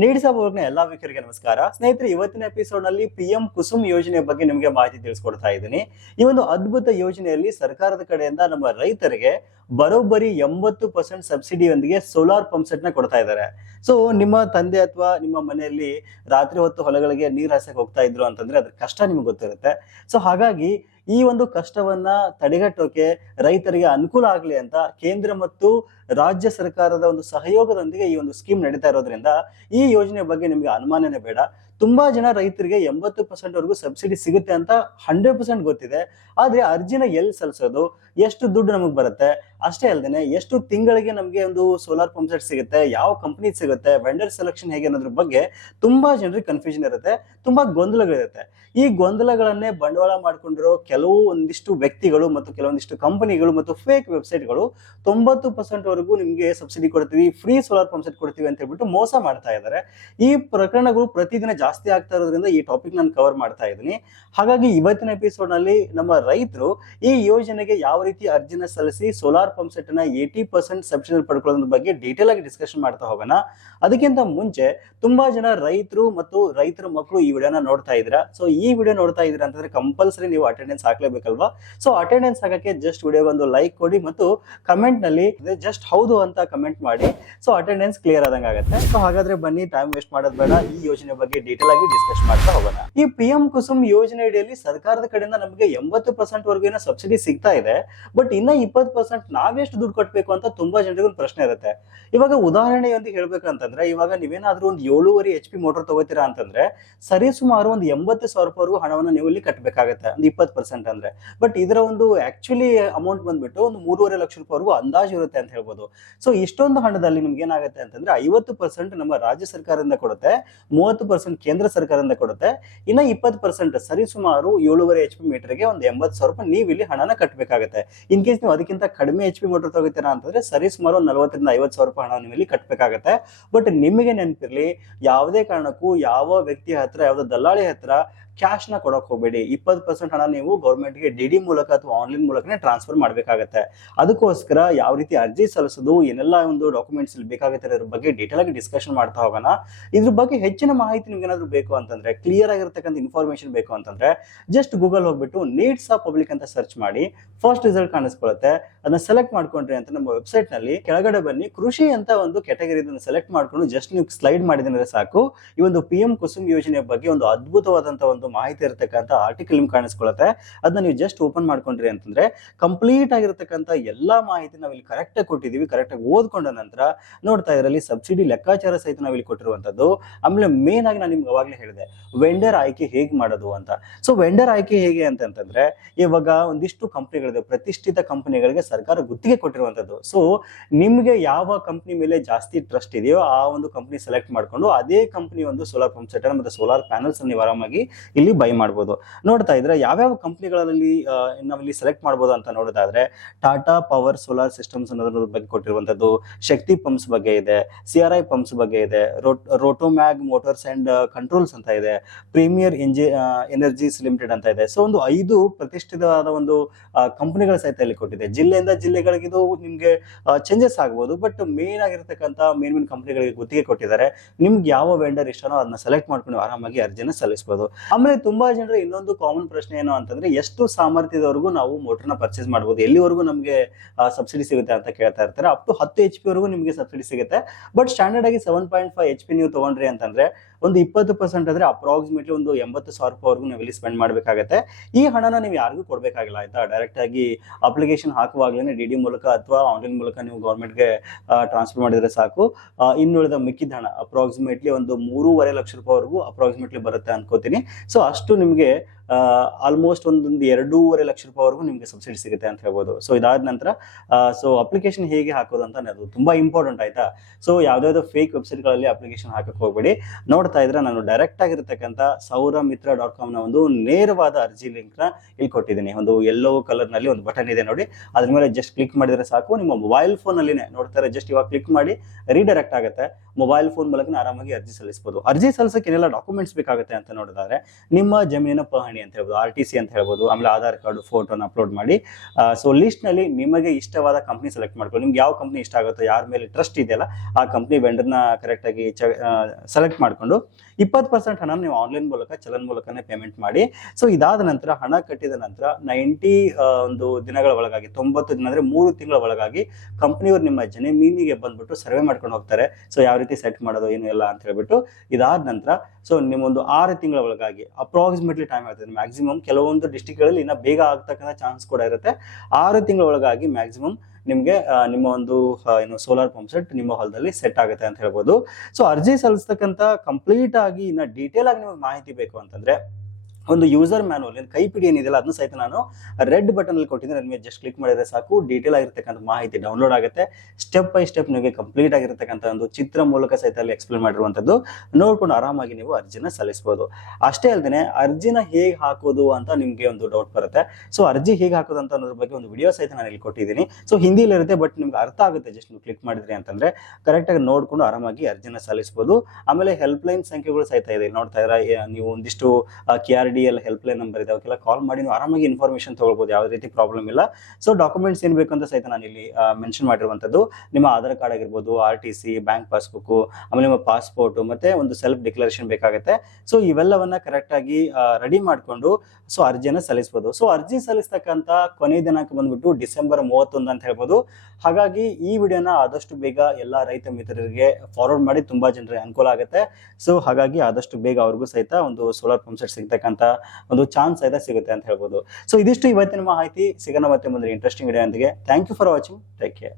ನೀಡ್ಸಾ ಬೋರ್ಗ್ನ ಎಲ್ಲಾ ವೀಕ್ಷಕರಿಗೆ ನಮಸ್ಕಾರ. ಸ್ನೇಹಿತರೆ, ಇವತ್ತಿನ ಎಪಿಸೋಡ್ನಲ್ಲಿ ಪಿ ಎಂ ಕುಸುಮ್ ಯೋಜನೆ ಬಗ್ಗೆ ನಿಮಗೆ ಮಾಹಿತಿ ತಿಳಿಸ್ಕೊಡ್ತಾ ಇದ್ದೀನಿ. ಈ ಒಂದು ಅದ್ಭುತ ಯೋಜನೆಯಲ್ಲಿ ಸರ್ಕಾರದ ಕಡೆಯಿಂದ ನಮ್ಮ ರೈತರಿಗೆ ಬರೋಬ್ಬರಿ ಎಂಬತ್ತು ಪರ್ಸೆಂಟ್ ಸಬ್ಸಿಡಿಯೊಂದಿಗೆ ಸೋಲಾರ್ ಪಂಪ್ ಸೆಟ್ನ ಕೊಡ್ತಾ ಇದ್ದಾರೆ. ಸೊ ನಿಮ್ಮ ತಂದೆ ಅಥವಾ ನಿಮ್ಮ ಮನೆಯಲ್ಲಿ ರಾತ್ರಿ ಹೊತ್ತು ಹೊಲಗಳಿಗೆ ನೀರು ಹಾಸಕ್ಕೆ ಹೋಗ್ತಾ ಇದ್ರು ಅಂತಂದ್ರೆ ಅದ್ರ ಕಷ್ಟ ನಿಮ್ಗೆ ಗೊತ್ತಿರುತ್ತೆ. ಸೊ ಹಾಗಾಗಿ ಈ ಒಂದು ಕಷ್ಟವನ್ನ ತಡೆಗಟ್ಟೋಕೆ ರೈತರಿಗೆ ಅನುಕೂಲ ಆಗಲಿ ಅಂತ ಕೇಂದ್ರ ಮತ್ತು ರಾಜ್ಯ ಸರ್ಕಾರದ ಒಂದು ಸಹಯೋಗದೊಂದಿಗೆ ಈ ಒಂದು ಸ್ಕೀಮ್ ನಡೀತಾ ಇರೋದ್ರಿಂದ ಈ ಯೋಜನೆ ಬಗ್ಗೆ ನಿಮಗೆ ಅನುಮಾನನೇ ಬೇಡ. ತುಂಬಾ ಜನ ರೈತರಿಗೆ ಎಂಬತ್ತು ಪರ್ಸೆಂಟ್ ವರೆಗೂ ಸಬ್ಸಿಡಿ ಸಿಗುತ್ತೆ ಅಂತ ಹಂಡ್ರೆಡ್ ಪರ್ಸೆಂಟ್ ಗೊತ್ತಿದೆ. ಆದ್ರೆ ಅರ್ಜಿನ ಎಲ್ಲಿ ಸಲ್ಲಿಸೋದು? ಎಷ್ಟು ದುಡ್ಡು ನಮಗೆ ಬರುತ್ತೆ? ಅಷ್ಟೇ ಅಲ್ಲದೆ ಎಷ್ಟು ತಿಂಗಳಿಗೆ ನಮಗೆ ಒಂದು ಸೋಲಾರ್ ಪಂಪ್ ಸೆಟ್ ಸಿಗುತ್ತೆ? ಯಾವ ಕಂಪನಿ ಸಿಗುತ್ತೆ? ವೆಂಡರ್ ಸೆಲೆಕ್ಷನ್ ಹೇಗೆ ಅನ್ನೋದ್ರ ಬಗ್ಗೆ ತುಂಬಾ ಜನರಿಗೆ ಕನ್ಫ್ಯೂಷನ್ ಇರುತ್ತೆ. ತುಂಬಾ ಗೊಂದಲಗಳಿರುತ್ತೆ. ಈ ಗೊಂದಲಗಳನ್ನೇ ಬಂಡವಾಳ ಮಾಡ್ಕೊಂಡಿರೋ ಕೆಲವು ಒಂದಿಷ್ಟು ವ್ಯಕ್ತಿಗಳು ಮತ್ತು ಕೆಲವೊಂದಿಷ್ಟು ಕಂಪನಿಗಳು ಮತ್ತು ಫೇಕ್ ವೆಬ್ಸೈಟ್ಗಳು ತೊಂಬತ್ತು ಪರ್ಸೆಂಟ್ ವರೆಗೂ ನಿಮಗೆ ಸಬ್ಸಿಡಿ ಕೊಡ್ತೀವಿ ಫ್ರೀ ಸೋಲಾರ್ ಪಂಪ್ ಸೆಟ್ ಕೊಡ್ತೀವಿ ಅಂತ ಹೇಳ್ಬಿಟ್ಟು ಮೋಸ ಮಾಡ್ತಾ ಇದ್ದಾರೆ. ಈ ಪ್ರಕರಣಗಳು ಪ್ರತಿದಿನ ಜಾಸ್ತಿ ಆಗ್ತಾ ಇರೋದ್ರಿಂದ ಈ ಟಾಪಿಕ್ ನಾನು ಕವರ್ ಮಾಡ್ತಾ ಇದ್ದೀನಿ. ಹಾಗಾಗಿ ಇವತ್ತಿನ ಎಪಿಸೋಡ್ನಲ್ಲಿ ನಮ್ಮ ರೈತರು ಈ ಯೋಜನೆಗೆ ಯಾವ ರೀತಿ ಅರ್ಜಿನ ಸಲ್ಲಿಸಿ ಸೋಲಾರ್ ಪಂಪ್ ಸೆಟ್ನ ಏಟಿ ಪರ್ಸೆಂಟ್ ಸಬ್ಸಿಡಿ ಪಡ್ಕೊಳ್ಳೋದ್ರ ಬಗ್ಗೆ ಡೀಟೇಲ್ ಆಗಿ ಡಿಸ್ಕಷನ್ ಮಾಡ್ತಾ ಹೋಗೋಣ. ಅದಕ್ಕಿಂತ ಮುಂಚೆ ತುಂಬಾ ಜನ ರೈತರು ಮತ್ತು ರೈತರ ಮಕ್ಕಳು ಈ ವಿಡಿಯೋನ ನೋಡ್ತಾ ಇದ್ದೀರಾ? ಸೊ ಈ ವಿಡಿಯೋ ನೋಡ್ತಾ ಇದ್ದೀರಾ ಅಂತಂದ್ರೆ ಕಂಪಲ್ಸರಿ ನೀವು ಅಟೆಂಡೆನ್ಸ್ ಹಾಕ್ಲೇಬೇಕಲ್ವಾ? ಸೊ ಅಟೆಂಡೆನ್ಸ್ ಹಾಕಕ್ಕೆ ಜಸ್ಟ್ ವಿಡಿಯೋಗೆ ಒಂದು ಲೈಕ್ ಕೊಡಿ ಮತ್ತು ಕಮೆಂಟ್ನಲ್ಲಿ ಜಸ್ಟ್ ಹೌದು ಅಂತ ಕಮೆಂಟ್ ಮಾಡಿ. ಸೊ ಅಟೆಂಡೆನ್ಸ್ ಕ್ಲಿಯರ್ ಆದಂಗೆ ಆಗುತ್ತೆ ಸೊ ಹಾಗಾದ್ರೆ ಬನ್ನಿ ಟೈಮ್ ವೇಸ್ಟ್ ಮಾಡೋದು ಬೇಡ. ಈ ಯೋಜನೆ ಬಗ್ಗೆ ಡೀಟೇಲ್ ಆಗಿ ಡಿಸ್ಕಸ್ ಮಾಡ್ತಾ ಹೋಗೋಣ. ಈ ಪಿ ಎಂ ಕುಸುಮ್ ಯೋಜನೆ ಅಡಿಯಲ್ಲಿ ಸರ್ಕಾರದ ಕಡೆಯಿಂದ ನಮಗೆ ಎಂಬತ್ತು ಪರ್ಸೆಂಟ್ ವರೆಗೂ ಏನೋ ಸಬ್ಸಿಡಿ ಸಿಗ್ತಾ ಇದೆ. ಬಟ್ ಇನ್ನ ಇಪ್ಪತ್ತು ಪರ್ಸೆಂಟ್ ನಾವೆಷ್ಟು ದುಡ್ಡು ಕಟ್ಟಬೇಕು ಅಂತ ತುಂಬಾ ಜನರಿಗೆ ಪ್ರಶ್ನೆ ಇರುತ್ತೆ. ಇವಾಗ ಉದಾಹರಣೆಯೊಂದಿಗೆ ಹೇಳ್ಬೇಕಂತಂದ್ರೆ, ಇವಾಗ ನೀವೇನಾದ್ರೂ ಒಂದು ಏಳುವರೆ ಎಚ್ ಪಿ ಮೋಟರ್ ತಗೋತೀರಾ ಅಂತಂದ್ರೆ, ಸರಿ ಸುಮಾರು ಒಂದು ಎಂಬತ್ತು ಸಾವಿರ ರೂಪಾಯಿವರೆಗೂ ಹಣವನ್ನು ನೀವು ಇಲ್ಲಿ ಕಟ್ಟಬೇಕಾಗತ್ತೆ ಒಂದು ಇಪ್ಪತ್ತು ಪರ್ಸೆಂಟ್ ಅಂದ್ರೆ. ಬಟ್ ಇದರ ಒಂದು ಆಕ್ಚುಲಿ ಅಮೌಂಟ್ ಬಂದ್ಬಿಟ್ಟು ಒಂದು ಮೂರುವರೆ ಲಕ್ಷ ರೂಪಾಯಿವರೆಗೂ ಅಂದಾಜು ಇರುತ್ತೆ ಅಂತ ಹೇಳ್ಬೋದು. ಸೊ ಇಷ್ಟೊಂದು ಹಣದಲ್ಲಿ ನಿಮ್ಗೆ ಏನಾಗುತ್ತೆ ಅಂತಂದ್ರೆ, ಐವತ್ತು ಪರ್ಸೆಂಟ್ ನಮ್ಮ ರಾಜ್ಯ ಸರ್ಕಾರದಿಂದ ಕೊಡುತ್ತೆ, ಮೂವತ್ತು ಪರ್ಸೆಂಟ್ ಕೇಂದ್ರ ಸರ್ಕಾರದಿಂದ ಕೊಡುತ್ತೆ. ಇನ್ನ ಇಪ್ಪತ್ತು ಪರ್ಸೆಂಟ್ ಸರಿಸುಮಾರು ಏಳುವರೆ ಎಚ್ ಪಿ ಮೀಟರ್ಗೆ ಒಂದು ಎಂಬತ್ತು ಸಾವಿರ ರೂಪಾಯಿ ನೀವು ಇಲ್ಲಿ ಹಣನ ಕಟ್ಟಬೇಕಾಗುತ್ತೆ ಇನ್ ಕೇಸ್ ನೀವು ಅದಕ್ಕಿಂತ ಕಡಿಮೆ ಎಚ್ ಪಿ ಮೋಟರ್ ತಗೋತೀರಾ ಅಂತಂದ್ರೆ ಸರಿಸುಮಾರು ನಲವತ್ತರಿಂದ ಐವತ್ತು ಸಾವಿರ ರೂಪಾಯಿ ಹಣ ನೀವು ಇಲ್ಲಿ ಕಟ್ಟಬೇಕಾಗತ್ತೆ ಬಟ್ ನಿಮಗೆ ನೆನಪಿರ್ಲಿ, ಯಾವುದೇ ಕಾರಣಕ್ಕೂ ಯಾವ ವ್ಯಕ್ತಿ ಹತ್ರ, ಯಾವುದೋ ದಲ್ಲಾಳಿ ಹತ್ರ ಕ್ಯಾಶ್ನ ಕೊಡಕ್ ಹೋಗಬೇಡಿ. ಇಪ್ಪತ್ತು ಪರ್ಸೆಂಟ್ ಹಣ ನೀವು ಗೌರ್ಮೆಂಟ್ಗೆ ಡಿ ಡಿ ಮೂಲಕ ಅಥವಾ ಆನ್ಲೈನ್ ಮೂಲಕನೇ ಟ್ರಾನ್ಸ್ಫರ್ ಮಾಡಬೇಕಾಗತ್ತೆ. ಅದಕ್ಕೋಸ್ಕರ ಯಾವ ರೀತಿ ಅರ್ಜಿ ಸಲ್ಲಿಸೋದು, ಏನೆಲ್ಲ ಒಂದು ಡಾಕ್ಯುಮೆಂಟ್ಸ್ ಇಲ್ಲಿ ಬೇಕಾಗುತ್ತೆ ಅದ್ರ ಬಗ್ಗೆ ಡೀಟೇಲ್ ಆಗಿ ಡಿಸ್ಕಷನ್ ಮಾಡ್ತಾ ಹೋಗೋಣ. ಇದ್ರ ಬಗ್ಗೆ ಹೆಚ್ಚಿನ ಮಾಹಿತಿ ನಿಮ್ಗೆ ಏನಾದ್ರು ಬೇಕು ಅಂತಂದ್ರೆ ಕ್ಲಿಯರ್ ಆಗಿರ್ತಕ್ಕಂಥ ಇನ್ಫಾರ್ಮೇಶನ್ ಬೇಕು ಅಂತಂದ್ರೆ ಜಸ್ಟ್ ಗೂಗಲ್ ಹೋಗ್ಬಿಟ್ಟು ನೀಡ್ಸ್ ಆಫ್ ಪಬ್ಲಿಕ್ ಅಂತ ಸರ್ಚ್ ಮಾಡಿ ಫಸ್ಟ್ ರಿಸಲ್ಟ್ ಕಾಣಿಸ್ಕೊಳ್ಳುತ್ತೆ. ಅದನ್ನ ಸೆಲೆಕ್ಟ್ ಮಾಡ್ಕೊಂಡ್ರಿ ಅಂತ ನಮ್ಮ ವೆಬ್ಸೈಟ್ನಲ್ಲಿ. ಕೆಳಗಡೆ ಬನ್ನಿ. ಕೃಷಿ ಅಂತ ಒಂದು ಕೆಟಗರಿ ಸೆಲೆಕ್ಟ್ ಮಾಡ್ಕೊಂಡು ಜಸ್ಟ್ ನೀವು ಸ್ಲೈಡ್ ಮಾಡಿದ್ರೆ ಸಾಕು. ಈ ಒಂದು ಪಿ ಎಂ ಕುಸುಮ್ ಯೋಜನೆ ಬಗ್ಗೆ ಒಂದು ಅದ್ಭುತವಾದಂತಹ ಒಂದು ಮಾಹಿತಿ ಇರತಕ್ಕಂಥ ಆರ್ಟಿಕಲ್ ನಿಮ್ಗೆ ಕಾಣಿಸ್ಕೊಳ್ಳುತ್ತೆ ಅದನ್ನ ನೀವು ಜಸ್ಟ್ ಓಪನ್ ಮಾಡ್ಕೊಂಡ್ರಿ ಅಂತಂದ್ರೆ ಕಂಪ್ಲೀಟ್ ಆಗಿರತಕ್ಕಂಥ ಎಲ್ಲಾ ಮಾಹಿತಿ ನಾವು ಇಲ್ಲಿ ಕರೆಕ್ಟ್ ಆಗಿ ಕೊಟ್ಟಿದೀವಿ ಕರೆಕ್ಟ್ ಆಗಿ ಓದ್ಕೊಂಡ ನಂತರ ನೋಡ್ತಾ ಇದ್ರಲ್ಲಿ ಸಬ್ಸಿಡಿ ಲೆಕ್ಕಾಚಾರ ಸಹಿತ ನಾವು ಇಲ್ಲಿ ಕೊಟ್ಟಿರುವಂತದ್ದು ಆಮೇಲೆ ಮೇನ್ ಆಗಿ ನಾನು ನಿಮ್ಗೆ ಅವಾಗಲೇ ಹೇಳಿದೆ ವೆಂಡರ್ ಆಯ್ಕೆ ಹೇಗೆ ಮಾಡೋದು ಅಂತ. ಸೊ ವೆಂಡರ್ ಆಯ್ಕೆ ಹೇಗೆ ಅಂತಂತಂದ್ರೆ ಇವಾಗ ಒಂದಿಷ್ಟು ಕಂಪ್ನಿಗಳಿದೆ ಪ್ರತಿಷ್ಠಿತ ಕಂಪನಿಗಳಿಗೆ ಸರ್ಕಾರ ಗುತ್ತಿಗೆ ಕೊಟ್ಟಿರುವಂತದ್ದು ಸೊ ನಿಮ್ಗೆ ಯಾವ ಕಂಪ್ನಿ ಮೇಲೆ ಜಾಸ್ತಿ ಟ್ರಸ್ಟ್ ಇದೆಯೋ ಆ ಒಂದು ಕಂಪ್ನಿ ಸೆಲೆಕ್ಟ್ ಮಾಡ್ಕೊಂಡು ಅದೇ ಕಂಪ್ನಿ ಒಂದು ಸೋಲಾರ್ ಪಂಪ್ ಸೆಟ್ ಮತ್ತೆ ಸೋಲಾರ್ ಪ್ಯಾನಲ್ಸ್ ನೀವು ಆರಾಮಾಗಿ ಇಲ್ಲಿ ಬೈ ಮಾಡ್ಬೋದು. ನೋಡ್ತಾ ಇದ್ರೆ ಯಾವ್ಯಾವ ಕಂಪ್ನಿಗಳಲ್ಲಿ ನಾವಿಲ್ಲಿ ಸೆಲೆಕ್ಟ್ ಮಾಡ್ಬೋದು ಅಂತ ನೋಡೋದಾದ್ರೆ ಟಾಟಾ ಪವರ್ ಸೋಲಾರ್ ಸಿಸ್ಟಮ್ಸ್ ಅನ್ನೋದ್ರ ಬಗ್ಗೆ ಕೊಟ್ಟಿರುವಂತದ್ದು ಶಕ್ತಿ ಪಂಪ್ಸ್ ಬಗ್ಗೆ ಇದೆ ಸಿ ಆರ್ ಐ ಪಂಪ್ಸ್ ಬಗ್ಗೆ ಇದೆ ರೋಟೋಮ್ಯಾಗ್ ಮೋಟರ್ಸ್ ಅಂಡ್ ಕಂಟ್ರೋಲ್ಸ್ ಅಂತ ಇದೆ ಪ್ರೀಮಿಯರ್ ಎಂಜಿ ಎನರ್ಜೀಸ್ ಲಿಮಿಟೆಡ್ ಅಂತ ಇದೆ. ಸೊ ಒಂದು ಐದು ಪ್ರತಿಷ್ಠಿತವಾದ ಒಂದು ಕಂಪನಿಗಳ ಸಹಿತ ಇಲ್ಲಿ ಕೊಟ್ಟಿದೆ. ಜಿಲ್ಲೆಯಿಂದ ಜಿಲ್ಲೆಗಳಿಗೆ ಇದು ನಿಮ್ಗೆ ಚೇಂಜಸ್ ಆಗ್ಬೋದು ಬಟ್ ಮೇನ್ ಆಗಿರ್ತಕ್ಕಂಥ ಮೇನ್ ಮೇನ್ ಕಂಪನಿಗಳಿಗೆ ಗುತ್ತಿಗೆ ಕೊಟ್ಟಿದ್ದಾರೆ. ನಿಮ್ಗೆ ಯಾವ ವೆಂಡರ್ ಇಷ್ಟನೋ ಅದನ್ನ ಸೆಲೆಕ್ಟ್ ಮಾಡ್ಕೊಂಡು ಆರಾಮಾಗಿ ಅರ್ಜಿನ ಸಲ್ಲಿಸಬಹುದು ಆಮೇಲೆ ತುಂಬಾ ಜನರ ಇನ್ನೊಂದು ಕಾಮನ್ ಪ್ರಶ್ನೆ ಏನು ಅಂತಂದ್ರೆ, ಎಷ್ಟು ಸಾಮರ್ಥ್ಯದವರೆಗೂ ನಾವು ಮೋಟರ್ನ ಪರ್ಚೇಸ್ ಮಾಡಬಹುದು ಎಲ್ಲಿವರೆಗೂ ನಮಗೆ ಸಬ್ಸಿಡಿ ಸಿಗುತ್ತೆ ಅಂತ ಕೇಳ್ತಾ ಇರ್ತಾರೆ. ಅಪ್ ಟು ಹತ್ತು ಎಚ್ ಪಿ ವರೆಗೂ ನಿಮಗೆ ಸಬ್ಸಿಡಿ ಸಿಗುತ್ತೆ. ಬಟ್ ಸ್ಟ್ಯಾಂಡರ್ಡ್ ಆಗಿ seven point five H P ನೀವು ತಗೊಂಡ್ರಿ ಅಂತಂದ್ರೆ, ಒಂದು ಇಪ್ಪತ್ತು ಪರ್ಸೆಂಟ್ ಅಂದ್ರೆ ಅಪ್ರಾಕ್ಸಿಮೇಟ್ಲಿ ಒಂದು ಎಂಬತ್ತು ಸಾವಿರ ರೂಪಾಯಿವರೆಗೂ ನೀವು ಇಲ್ಲಿ ಸ್ಪೆಂಡ್ ಮಾಡಬೇಕಾಗತ್ತೆ. ಈ ಹಣನ ನೀವು ಯಾರಿಗೂ ಕೊಡಬೇಕಾಗಿಲ್ಲ, ಆಯ್ತಾ? ಡೈರೆಕ್ಟ್ ಆಗಿ ಅಪ್ಲಿಕೇಶನ್ ಹಾಕುವಾಗಲೇ ಡಿ ಡಿ ಮೂಲಕ ಅಥವಾ ಆನ್ಲೈನ್ ಮೂಲಕ ನೀವು ಗೌರ್ಮೆಂಟ್ಗೆ ಟ್ರಾನ್ಸ್ಫರ್ ಮಾಡಿದ್ರೆ ಸಾಕು. ಇನ್ನುಳಿದ ಮಿಕ್ಕಿದ ಹಣ ಅಪ್ರಾಕ್ಸಿಮೇಟ್ಲಿ ಒಂದು ಮೂರುವರೆ ಲಕ್ಷ ರೂಪಾಯಿವರೆಗೂ ಅಪ್ರಾಕ್ಸಿಮೇಟ್ಲಿ ಬರುತ್ತೆ ಅನ್ಕೋತೀನಿ. ಸೊ ಅಷ್ಟು ನಿಮಗೆ ಆಲ್ಮೋಸ್ಟ್ ಒಂದೊಂದು ಎರಡೂವರೆ ಲಕ್ಷ ರೂಪಾಯಿವರೆಗೂ ನಿಮಗೆ ಸಬ್ಸಿಡಿ ಸಿಗುತ್ತೆ ಅಂತ ಹೇಳ್ಬೋದು. ಸೊ ಇದಾದ ನಂತರ ಸೊ ಅಪ್ಲಿಕೇಶನ್ ಹೇಗೆ ಹಾಕೋದು ಅಂತ ಅದು ತುಂಬಾ ಇಂಪಾರ್ಟೆಂಟ್ ಆಯ್ತಾ? ಸೊ ಯಾವ್ದಾವ್ದು ಫೇಕ್ ವೆಬ್ಸೈಟ್ಗಳಲ್ಲಿ ಅಪ್ಲಿಕೇಶನ್ ಹಾಕಕ್ಕೆ ಹೋಗ್ಬೇಡಿ. ನೋಡ್ತಾ ಇದ್ರೆ ನಾನು ಡೈರೆಕ್ಟ್ ಆಗಿರ್ತಕ್ಕಂಥ ಸೌರ ಮಿತ್ರ ಡಾಟ್ ಕಾಮ್ನ ಒಂದು ನೇರವಾದ ಅರ್ಜಿ ಲಿಂಕ್ನ ಇಲ್ಲಿ ಕೊಟ್ಟಿದ್ದೀನಿ. ಒಂದು ಎಲ್ಲೋ ಕಲರ್ನಲ್ಲಿ ಒಂದು ಬಟನ್ ಇದೆ ನೋಡಿ. ಅದ್ರ ಮೇಲೆ ಜಸ್ಟ್ ಕ್ಲಿಕ್ ಮಾಡಿದರೆ ಸಾಕು. ನಿಮ್ಮ ಮೊಬೈಲ್ ಫೋನಲ್ಲಿನೇ ನೋಡ್ತಾರೆ ಜಸ್ಟ್ ಇವಾಗ ಕ್ಲಿಕ್ ಮಾಡಿ ರೀಡೈರೆಕ್ಟ್ ಆಗುತ್ತೆ. ಮೊಬೈಲ್ ಫೋನ್ ಮೂಲಕ ಆರಾಮಾಗಿ ಅರ್ಜಿ ಸಲ್ಲಿಸಬಹುದು ಅರ್ಜಿ ಸಲ್ಲಿಸಕ್ಕೆ ಏನೆಲ್ಲ ಡಾಕ್ಯುಮೆಂಟ್ಸ್ ಬೇಕಾಗುತ್ತೆ ಅಂತ ನೋಡಿದ್ರೆ ನಿಮ್ಮ ಜಮೀನಿನ ಪಹಣಿ ಅಂತ ಹೇಳ್ಬೋದು, ಆರ್ ಟಿ ಅಂತ ಹೇಳ್ಬೋದು, ಆಮೇಲೆ ಆಧಾರ್ ಕಾರ್ಡ್, ಫೋಟೋನ ಅಪ್ಲೋಡ್ ಮಾಡಿ. ಸೊ ಲಿಸ್ಟ್ನಲ್ಲಿ ನಿಮಗೆ ಇಷ್ಟವಾದ ಕಂಪ್ನಿ ಸೆಲೆಕ್ಟ್ ಮಾಡ್ಕೊಳ್ಳಿ. ನಿಮ್ಗೆ ಯಾವ ಕಂಪ್ನಿ ಇಷ್ಟ ಆಗುತ್ತೋ, ಯಾರ ಮೇಲೆ ಟ್ರಸ್ಟ್ ಇದೆಯಲ್ಲ, ಆ ಕಂಪ್ನಿ ವೆಂಡರ್ನ ಕರೆಕ್ಟ್ ಆಗಿ ಸೆಲೆಕ್ಟ್ ಮಾಡ್ಕೊಂಡು ಇಪ್ಪತ್ತು ಪರ್ಸೆಂಟ್ ಹಣ ನೀವು ಆನ್ಲೈನ್ ಮೂಲಕ, ಚಲನ್ ಮೂಲಕನೇ ಪೇಮೆಂಟ್ ಮಾಡಿ. ಸೊ ಇದಾದ ನಂತರ, ಹಣ ಕಟ್ಟಿದ ನಂತರ ನೈಂಟಿ ಒಂದು ದಿನಗಳ ಒಳಗಾಗಿ, ತೊಂಬತ್ತು ದಿನ ಅಂದ್ರೆ ಮೂರು ತಿಂಗಳ ಒಳಗಾಗಿ ಕಂಪ್ನಿಯವರು ನಿಮ್ಮ ಜಮೀನಿಗೆ ಬಂದ್ಬಿಟ್ಟು ಸರ್ವೆ ಮಾಡ್ಕೊಂಡು ಹೋಗ್ತಾರೆ. ಸೊ ಯಾವ ರೀತಿ ಸೆಟ್ ಮಾಡೋದು, ಏನು ಎಲ್ಲ ಅಂತ ಹೇಳ್ಬಿಟ್ಟು ಇದಾದ ನಂತರ ಸೊ ನಿಮ್ಮೊಂದು ಆರು ತಿಂಗಳ ಒಳಗಾಗಿ ಅಪ್ರಾಕ್ಸಿಮೇಟ್ಲಿ ಟೈಮ್ ಆಗ್ತದೆ ಮ್ಯಾಕ್ಸಿಮಮ್ ಕೆಲವೊಂದು ಡಿಸ್ಟಿಕ್ಗಳಲ್ಲಿ ಇನ್ನ ಬೇಗ ಆಗ್ತಕ್ಕಂಥ ಚಾನ್ಸ್ ಕೂಡ ಇರುತ್ತೆ. ಆರು ತಿಂಗಳ ಒಳಗಾಗಿ ಮ್ಯಾಕ್ಸಿಮಮ್ ನಿಮಗೆ ನಿಮ್ಮ ಒಂದು ಏನು ಸೋಲಾರ್ ಪಂಪ್ ಸೆಟ್ ನಿಮ್ಮ ಹೊಲದಲ್ಲಿ ಸೆಟ್ ಆಗುತ್ತೆ ಅಂತ ಹೇಳ್ಬೋದು. ಸೊ ಅರ್ಜಿ ಸಲ್ಲಿಸ್ತಕ್ಕಂಥ ಕಂಪ್ಲೀಟ್ ಆಗಿ ಇನ್ನ ಡೀಟೇಲ್ ಆಗಿ ನಿಮಗೆ ಮಾಹಿತಿ ಬೇಕು ಅಂತಂದ್ರೆ ಒಂದು ಯೂಸರ್ ಮ್ಯಾನುವಲ್ ಏನು ಕೈಪಿಡಿ ಏನಿದೆಯಲ್ಲ ಅದನ್ನ ಸಹಿತ ನಾನು ರೆಡ್ ಬಟನ್ ಅಲ್ಲಿ ಕೊಟ್ಟಿದ್ದೀನಿ. ನಿಮಗೆ ಜಸ್ಟ್ ಕ್ಲಿಕ್ ಮಾಡಿದ್ರೆ ಸಾಕು. ಡೀಟೇಲ್ ಆಗಿರ್ತಕ್ಕಂಥ ಮಾಹಿತಿ ಡೌನ್ಲೋಡ್ ಆಗುತ್ತೆ. ಸ್ಟೆಪ್ ಬೈ ಸ್ಟೆಪ್ ನಿಮಗೆ ಕಂಪ್ಲೀಟ್ ಆಗಿರ್ತಕ್ಕಂಥ ಒಂದು ಚಿತ್ರ ಮೂಲಕ ಸಹಿತ ಅಲ್ಲಿ ಎಕ್ಸ್ಪ್ಲೇನ್ ಮಾಡಿರುವಂಥದ್ದು ನೋಡ್ಕೊಂಡು ಆರಾಮಾಗಿ ನೀವು ಅರ್ಜಿನ ಸಲ್ಲಿಸಬಹುದು ಅಷ್ಟೇ ಅಲ್ಲದೆ ಅರ್ಜಿನ ಹೇಗೆ ಹಾಕೋದು ಅಂತ ನಿಮಗೆ ಒಂದು ಡೌಟ್ ಬರುತ್ತೆ. ಸೊ ಅರ್ಜಿ ಹೇಗೆ ಹಾಕೋದು ಅಂತ ಅನ್ನೋದ್ರ ಬಗ್ಗೆ ಒಂದು ವಿಡಿಯೋ ಸಹಿತ ನಾನು ಇಲ್ಲಿ ಕೊಟ್ಟಿದ್ದೀನಿ. ಸೊ ಹಿಂದಿಲಿ ಇರುತ್ತೆ ಬಟ್ ನಿಮ್ಗೆ ಅರ್ಥ ಆಗುತ್ತೆ ಜಸ್ಟ್ ನೀವು ಕ್ಲಿಕ್ ಮಾಡಿದ್ರಿ ಅಂತಂದ್ರೆ ಕರೆಕ್ಟಾಗಿ ನೋಡ್ಕೊಂಡು ಆರಾಮಾಗಿ ಅರ್ಜಿನ ಸಲ್ಲಿಸಬಹುದು ಆಮೇಲೆ ಹೆಲ್ಪ್ ಲೈನ್ ಸಂಖ್ಯೆಗಳು ಸಹಿತ ಇದೆ. ನೋಡ್ತಾ ಇದ್ರೆ ನೀವು ಒಂದಿಷ್ಟು ಕೆ ಆರ್ ಎಲ್ಲ ಹೆಲ್ಪ್ ಲೈನ್ ನಂಬರ್ ಇದೆ. ಅವಕ್ಕೆಲ್ಲ ಕಾಲ್ ಮಾಡಿ ನೀವು ಆರಾಮಾಗಿ ಇನ್ಫಾರ್ಮೇಶನ್ ತೊಗೊಳ್ಬೋದು. ಯಾವುದೇ ರೀತಿ ಪ್ರಾಬ್ಲಮ್ ಇಲ್ಲ. ಸೊ ಡಾಕ್ಯುಮೆಂಟ್ಸ್ ಏನು ಬೇಕು ಅಂತ ಸಹಿತ ನಾನು ಇಲ್ಲಿ ಮೆನ್ಷನ್ ಮಾಡಿರುವಂತದ್ದು ನಿಮ್ಮ ಆಧಾರ್ ಕಾರ್ಡ್ ಆಗಿರ್ಬೋದು R T C bank passbook ಆಮೇಲೆ ನಿಮ್ಮ ಪಾಸ್ಪೋರ್ಟ್ ಮತ್ತೆ ಒಂದು ಸೆಲ್ಫ್ ಡಿಕ್ಲರೇಷನ್ ಬೇಕಾಗುತ್ತೆ. ಸೊ ಇವೆಲ್ಲವನ್ನ ಕರೆಕ್ಟ್ ಆಗಿ ರೆಡಿ ಮಾಡಿಕೊಂಡು ಸೊ ಅರ್ಜಿಯನ್ನು ಸಲ್ಲಿಸಬಹುದು ಸೊ ಅರ್ಜಿ ಸಲ್ಲಿಸ್ತಕ್ಕಂಥ ಕೊನೆ ದಿನಾಂಕ ಬಂದ್ಬಿಟ್ಟು ಡಿಸೆಂಬರ್ ಮೂವತ್ತೊಂದು ಅಂತ ಹೇಳ್ಬೋದು. ಹಾಗಾಗಿ ಈ ವಿಡಿಯೋನ ಆದಷ್ಟು ಬೇಗ ಎಲ್ಲ ರೈತ ಮಿತ್ರರಿಗೆ ಫಾರ್ವರ್ಡ್ ಮಾಡಿ ತುಂಬಾ ಜನರಿಗೆ ಅನುಕೂಲ ಆಗುತ್ತೆ. ಸೊ ಹಾಗಾಗಿ ಆದಷ್ಟು ಬೇಗ ಅವ್ರಿಗೂ ಸಹಿತ ಒಂದು ಸೋಲಾರ್ ಪಂಪ್ ಸೆಟ್ ಸಿಗ್ತಕ್ಕಂಥ ಒಂದು ಚಾನ್ಸ್ ಸಹಿತ ಸಿಗುತ್ತೆ ಅಂತ ಹೇಳ್ಬೋದು. ಸೊ ಇದಿಷ್ಟು ಇವತ್ತಿನ ಮಾಹಿತಿ. ಸಿಗೋಣ ಮತ್ತೆ ಮುಂದೆ interesting video ಅಂದಿಗೆ thank you for watching take care